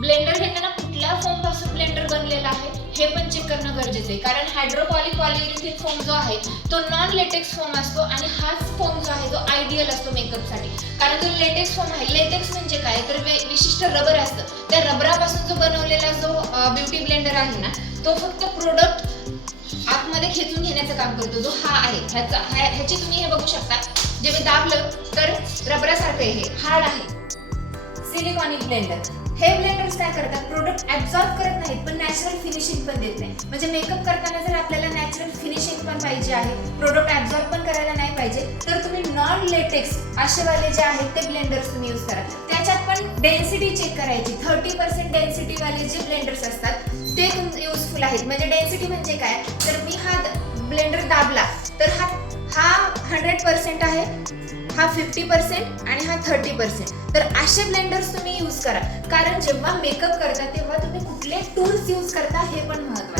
Blender घेताना कुठल्या foam पासून ब्लेंडर बनलेला आहे हे पण चेक करणं गरजेचं आहे, कारण हायड्रोपॉलिक पॉलियुरेथिन फोम जो आहे तो नॉन लेटेक्स फोम असतो आणि हाच फोम जो आहे तो आयडियल असतो मेकअपसाठी. कारण जो लेटेक्स फोम आहे, लेटेक्स म्हणजे काय तर विशिष्ट रबर असतं, त्या रबरापासून जो बनवलेला जो ब्युटी ब्लेंडर आहे ना तो फक्त प्रोडक्ट आतमध्ये खेचून घेण्याचं काम करतो, जो हा आहे ह्याची तुम्ही हे बघू शकता, जे मी दाबलं तर रबरासारखं हे हार्ड आहे. सिलिकॉनिक ब्लेंडर, हे ब्लेंडर्स काय करतात, प्रोडक्ट ऍब्सॉर्ब करत नाहीत पण नॅचरल फिनिशिंग पण देत नाही. म्हणजे मेकअप करताना जर आपल्याला नॅचरल फिनिशिंग पण पाहिजे आहे, प्रोडक्ट ऍब्सॉर्ब पण करायला नाही पाहिजे, तर तुम्ही नॉन लेटेक्स असेवाले जे आहेत ते ब्लेंडर्स तुम्ही यूज करा. त्याच्यात पण डेन्सिटी चेक करायची. 30% डेन्सिटी वाले जे ब्लेंडर्स असतात ते युजफुल आहेत. म्हणजे डेन्सिटी म्हणजे काय, तर मी हा ब्लेंडर दाबला तर हा 100% आहे, हा 50% आणि हा 30%. तर असे ब्लेंडर्स तुम्ही यूज करा. कारण जेव्हा मेकअप करता तेव्हा तुम्ही कुठले टूल्स यूज करता हे पण महत्त्वाचं.